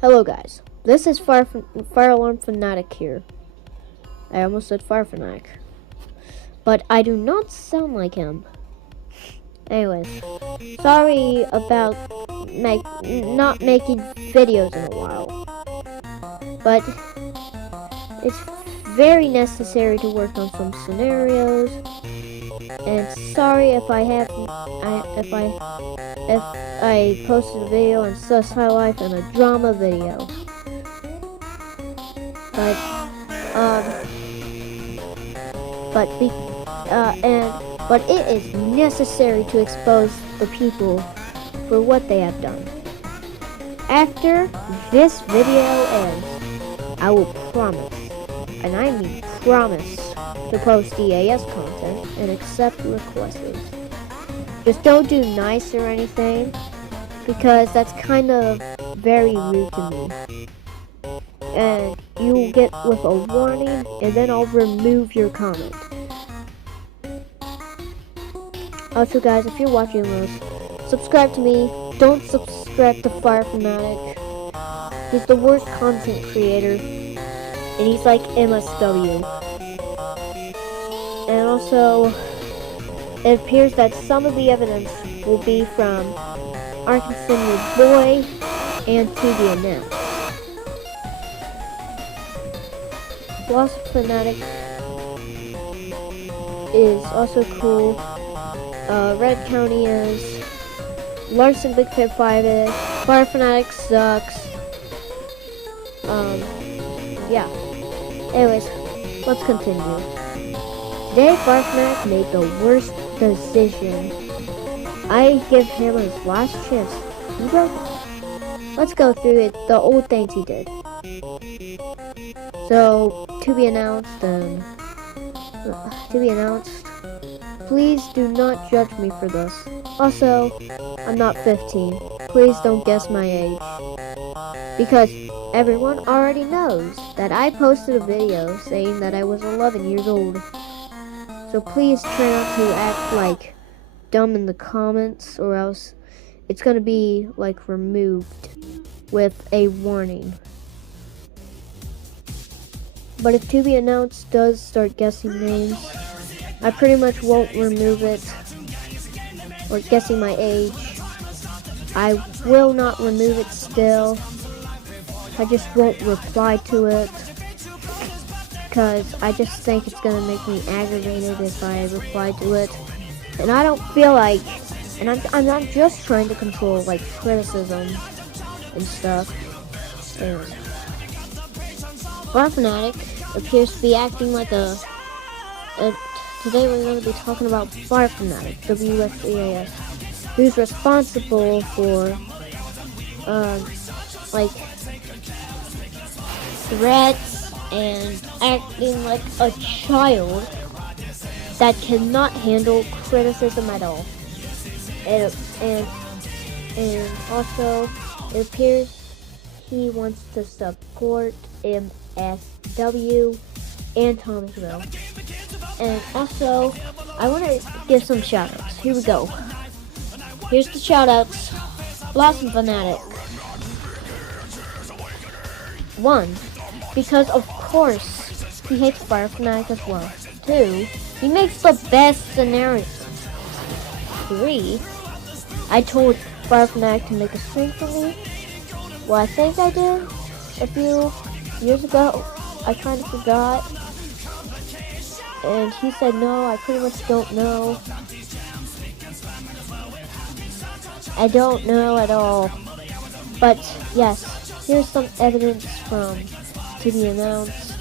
Hello guys, this is Fire Alarm Fanatic here. I almost said Fire Fanatic, but I do not sound like him. Anyways, sorry about not making videos in a while, but it's very necessary to work on some scenarios. And sorry if I posted a video on Sus High Life and a drama video, but it is necessary to expose the people for what they have done. After this video ends, I will promise, and I mean promise, to post EAS content and accept requests. Just don't do nice or anything, because that's kind of very rude to me. And you will get with a warning, and then I'll remove your comment. Also guys, if you're watching this, subscribe to me. Don't subscribe to FireFanatic. He's the worst content creator, and he's like MSW. And also, it appears that some of the evidence will be from Arkansas Your Boy and To Be Announced. Blossom Fanatic is also cool. Red County is. Larson Big Fit 5 is. Fire Fanatic sucks. Yeah. Anyways, let's continue. Today, Fire Fanatic made the worst decision. I give him his last chance. Let's go through it, the old things he did. So, to be announced. Please do not judge me for this. Also, I'm not 15. Please don't guess my age. Because everyone already knows that I posted a video saying that I was 11 years old. So please try not to act like dumb in the comments, or else it's gonna be like removed with a warning. But if To Be Announced does start guessing names, I pretty much won't remove it, or guessing my age. I will not remove it still. I just won't reply to it, because I just think it's gonna make me aggravated if I reply to it. And I don't feel like, and I'm not just trying to control like criticism and stuff. And FireFanatic appears to be acting like a today we're going to be talking about FireFanatic WX EAS, who's responsible for like threats and acting like a child that cannot handle criticism at all. And also, it appears he wants to support MSW and Thomasville. And also, I want to give some shoutouts. Here we go. Here's the shoutouts. Blossom Fanatic. 1, because of course he hates Fire Fanatic as well. 2, he makes the best scenarios. 3, I told Fire Fanatic to make a stream for me. Well, I think I did a few years ago. I kind of forgot. And he said no, I pretty much don't know. I don't know at all. But yes, here's some evidence from To Be Announced.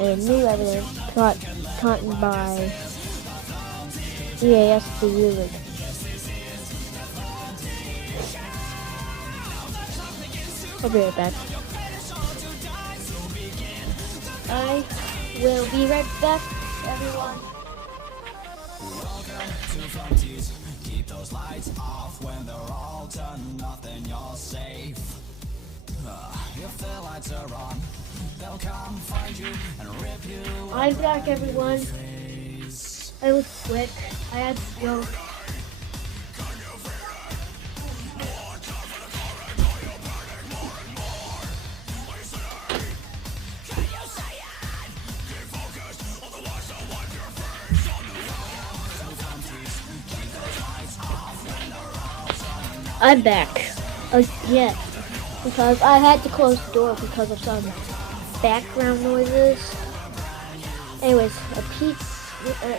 And new evidence gotten by EAS the Ruler. I'll be right back. I will be right back, everyone. Keep those lights off when they're all turned off, then you're safe. If the lights are on, they'll come find you and rip you. I'm back, everyone. I was quick. I had to go. I'm back again because I had to close the door because of some background noises. Anyways,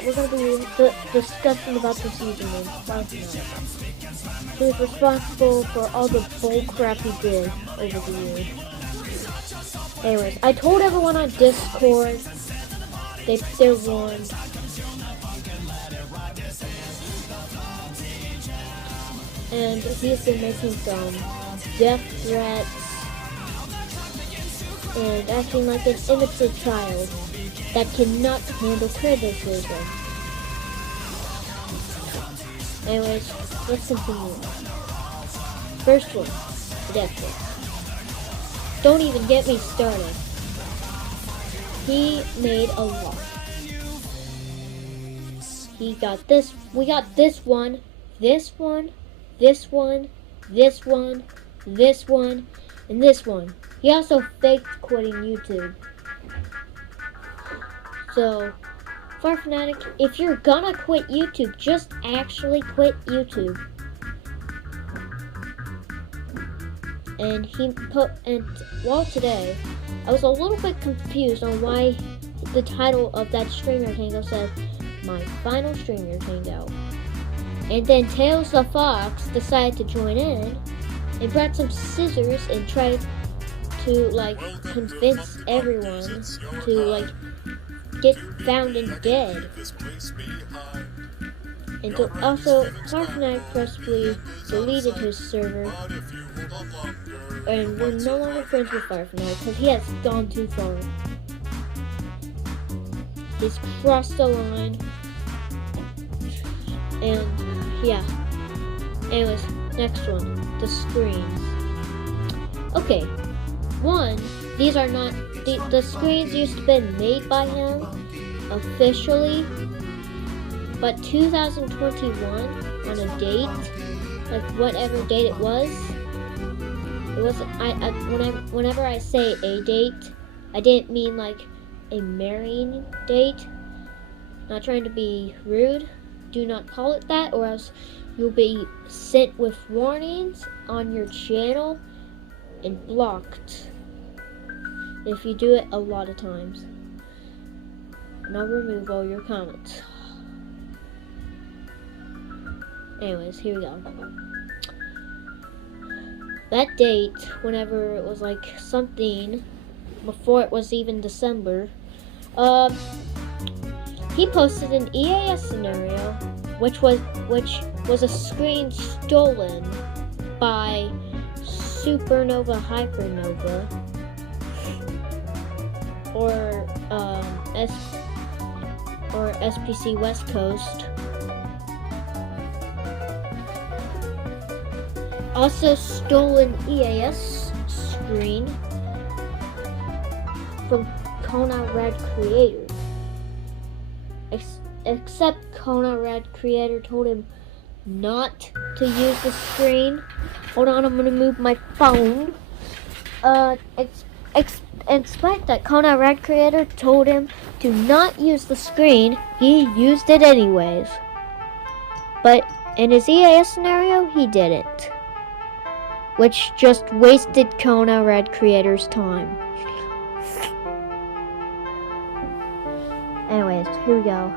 we're going to be discussing about this username, FireFanatic. He was responsible for all the bull crap he did over the years. Anyways, I told everyone on Discord, they're warned. And he's been making some death threats and acting like an immature child that cannot handle criticism. Anyways, let's continue. First one, the death threat. Don't even get me started. He made a lot. We got this one, this one, this one, this one, this one, and this one. He also faked quitting YouTube. So, FireFanatic, if you're gonna quit YouTube, just actually quit YouTube. And well, today, I was a little bit confused on why the title of that streamer hangout said, "My final streamer hangout." And then Tails the Fox decided to join in and brought some scissors and tried to convince everyone to get found and dead. And also FireFanatic possibly deleted his server and we're no longer friends with FireFanatic because he has gone too far. He's crossed the line. And yeah. Anyways, next one. The screens. Okay. One, these are not the screens used to be made by him officially, but 2021 on a date, whatever date it was whenever I say a date, I didn't mean a marrying date. Not trying to be rude. Do not call it that, or else you'll be sent with warnings on your channel and blocked if you do it a lot of times. And I'll remove all your comments. Anyways, here we go. That date, whenever it was something before it was even December, he posted an EAS scenario, which was a screen stolen by Supernova Hypernova, or SPC West Coast. Also stolen EAS screen from Kona Red Creator. Except Kona Red Creator told him not to use the screen. Hold on, I'm gonna move my phone. Despite that Kona Red Creator told him to not use the screen, he used it anyways. But in his EAS scenario, he didn't, which just wasted Kona Red Creator's time. Anyways, here we go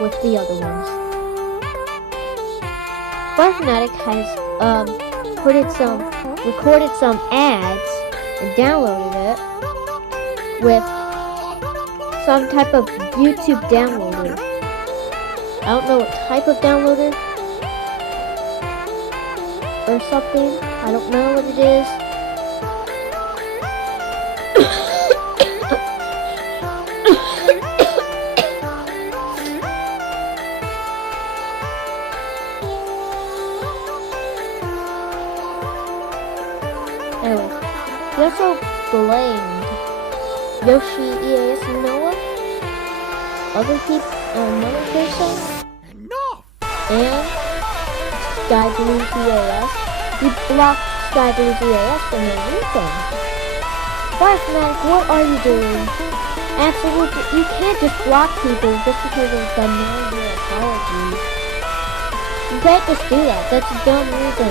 with the other ones. FireFanatic has recorded some ads and downloaded it with some type of YouTube downloader. I don't know what type of downloader or something. I don't know what it is. Anyway, he also blamed Yoshi, EAS, and Noah, other people, another person, and Sky Blue EAS. He blocked Sky Blue EAS for no reason. FireFanatic, what are you doing? Absolutely, you can't just block people just because of the no apologies. You You can't just do that. That's a dumb reason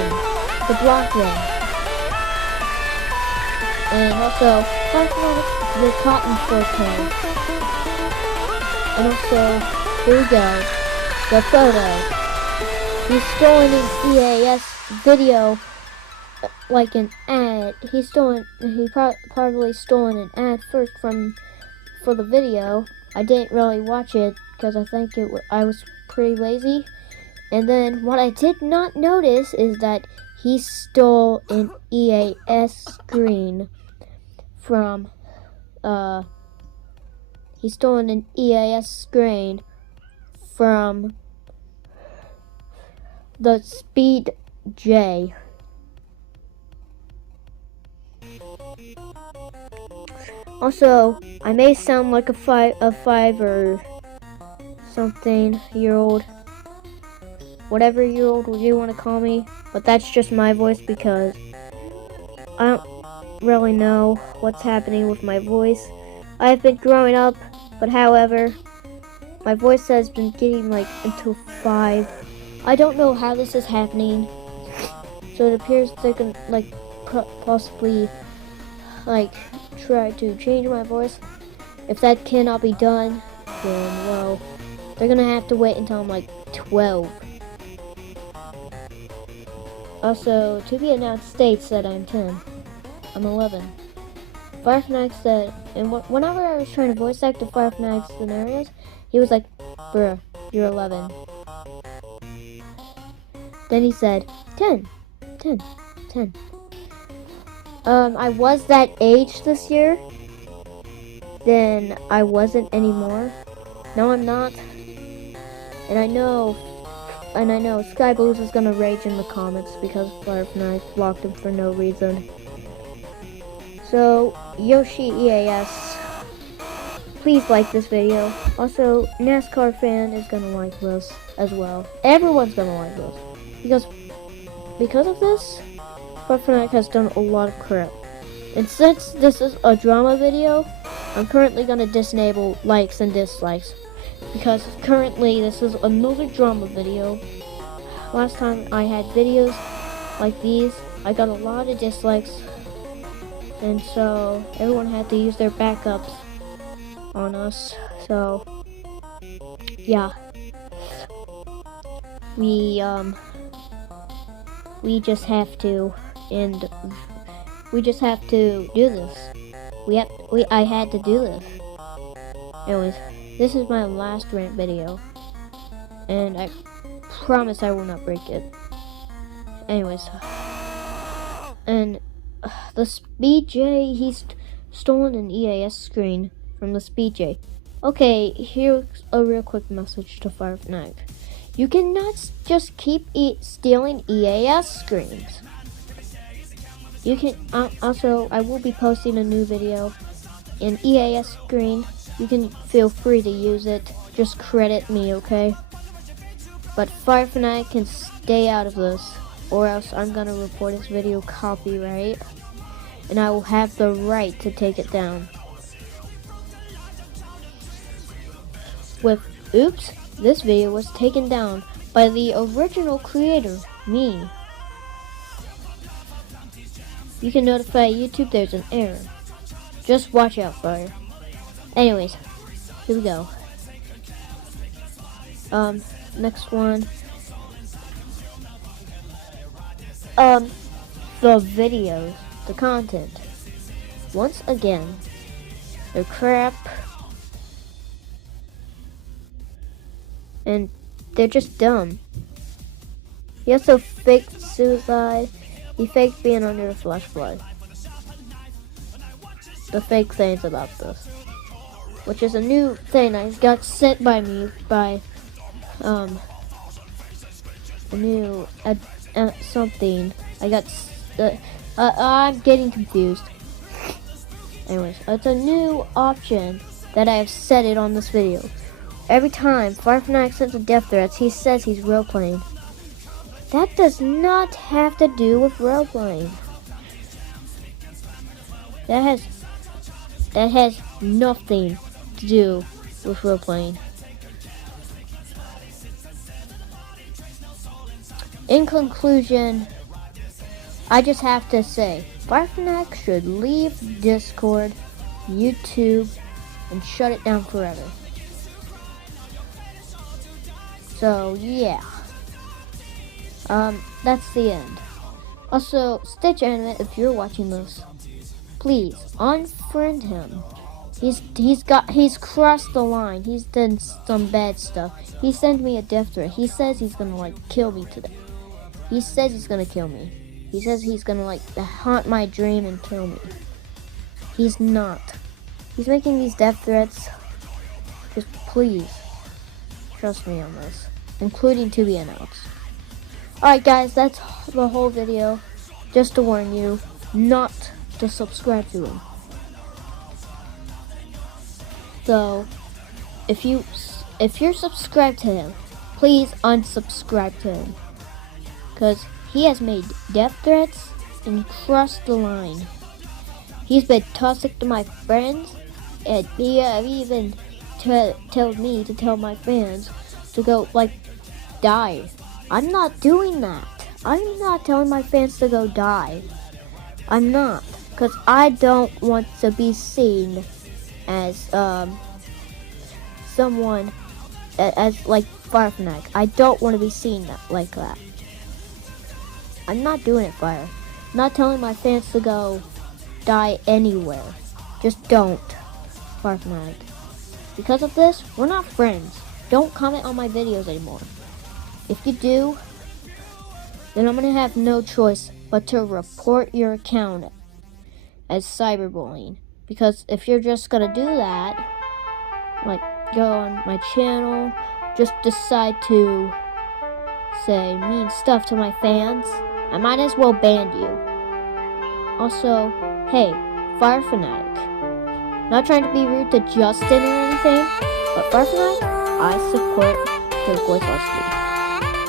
to block them. And also, FireFanatic the Cotton 4K. And also, here we go. The photo. He's stolen an EAS video, like an ad. He probably stolen an ad first for the video. I didn't really watch it because I think I was pretty lazy. And then what I did not notice is that he stole an EAS screen from he stole an EAS screen from the Speed J. Also, I may sound like a five or something year old, whatever year old you want to call me, but that's just my voice because I don't really know what's happening with my voice. I've been growing up, but however, my voice has been getting like into 5. I don't know how this is happening, so it appears they can like possibly like try to change my voice. If that cannot be done, then well, they're gonna have to wait until I'm like 12. Also, to be announced states that I'm 10. I'm 11. FireFanatic said, and whenever I was trying to voice act the FireFanatic scenarios, he was like, bruh, you're 11. Then he said, 10. I was that age this year. Then I wasn't anymore. No, I'm not. And I know Sky Blues is gonna rage in the comments because FireFanatic blocked him for no reason. So, Yoshi EAS, please like this video. Also, NASCAR fan is gonna like this as well. Everyone's gonna like this. Because of this, FireFanatic has done a lot of crap. And since this is a drama video, I'm currently gonna disable likes and dislikes. Because currently this is another drama video. Last time I had videos like these, I got a lot of dislikes. And so everyone had to use their backups on us. So yeah. We just have to do this. I had to do this. Anyways, this is my last rant video, and I promise I will not break it. Anyways, and the Speed J, he's stolen an EAS screen from the Speed J. Okay, here's a real quick message to FireFanatic. You cannot just keep stealing EAS screens. You can also, I will be posting a new video. An EAS screen, you can feel free to use it. Just credit me, okay? But FireFanatic can stay out of this, or else I'm gonna report this video copyright, and I will have the right to take it down. Oops, this video was taken down by the original creator, me. You can notify YouTube there's an error. Just watch out, Fire. Anyways, here we go. Next one. The videos, the content. Once again, they're crap. And they're just dumb. He also faked suicide. He faked being under a flashlight. The fake things about this, which is a new thing I got sent by me by a new something. I got I'm getting confused. Anyways, it's a new option that I have set it on this video. Every time FireFanatic sends a death threats, he says he's role-playing. That does not have to do with role-playing. That has nothing to do with role-playing. In conclusion, I just have to say, FireFanatic should leave Discord, YouTube, and shut it down forever. So yeah, that's the end. Also, Stitch Anime, if you're watching this, please unfriend him. He's crossed the line. He's done some bad stuff. He sent me a death threat. He says he's gonna kill me today. He says he's gonna kill me. He says he's gonna haunt my dream and kill me. He's not. He's making these death threats. Just please trust me on this, including to be announced. Alright guys, that's the whole video. Just to warn you not to subscribe to him. So, if you're subscribed to him, please unsubscribe to him. Because he has made death threats and crossed the line. He's been toxic to my friends, and he even told me to tell my fans to go, die. I'm not doing that. I'm not telling my fans to go die. I'm not. Because I don't want to be seen as someone as like FireFanatic. I don't want to be seen like that. I'm not doing it, Fire. I'm not telling my fans to go die anywhere. Just don't, FireFanatic. Because of this, we're not friends. Don't comment on my videos anymore. If you do, then I'm gonna have no choice but to report your account as cyberbullying. Because if you're just gonna do that, go on my channel, just decide to say mean stuff to my fans, I might as well ban you. Also, hey, FireFanatic. Not trying to be rude to Justin or anything, but FireFanatic, I support turquoise philosophy.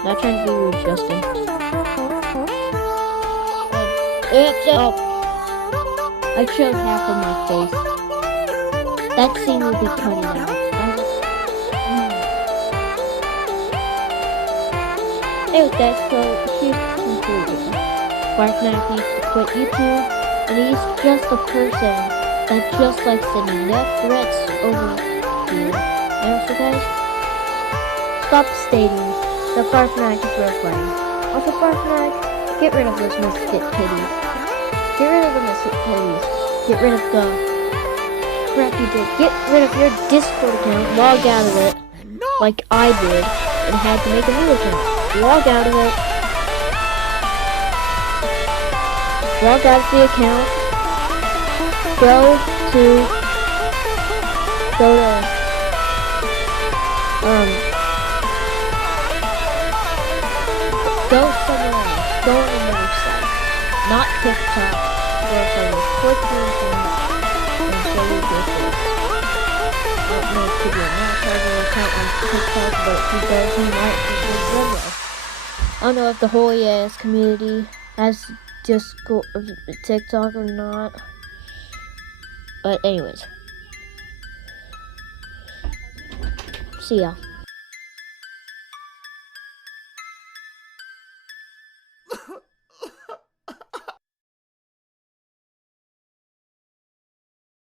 Not trying to be rude, Justin. I showed half of my face. That scene will be cutting out. Anyways guys, so here's the conclusion. FireFanatic needs to quit YouTube, and he's just a person that just likes sending death threats over here. And also guys, stop stating that FireFanatic is role playing. Also FireFanatic, get rid of those misfit kitties. Get rid of the misfit kitties. Get rid of the crap you did. Get rid of your Discord account, log out of it, like I did, and had to make a new account. Log out of it. Log out of the account. Go somewhere else. Go on another site. Not TikTok. Where I will click through things and show you your face. I don't know if people are not having an account on TikTok, but if he does, he might just remember. I don't know if the whole EAS community has TikTok or not. But anyways. See ya.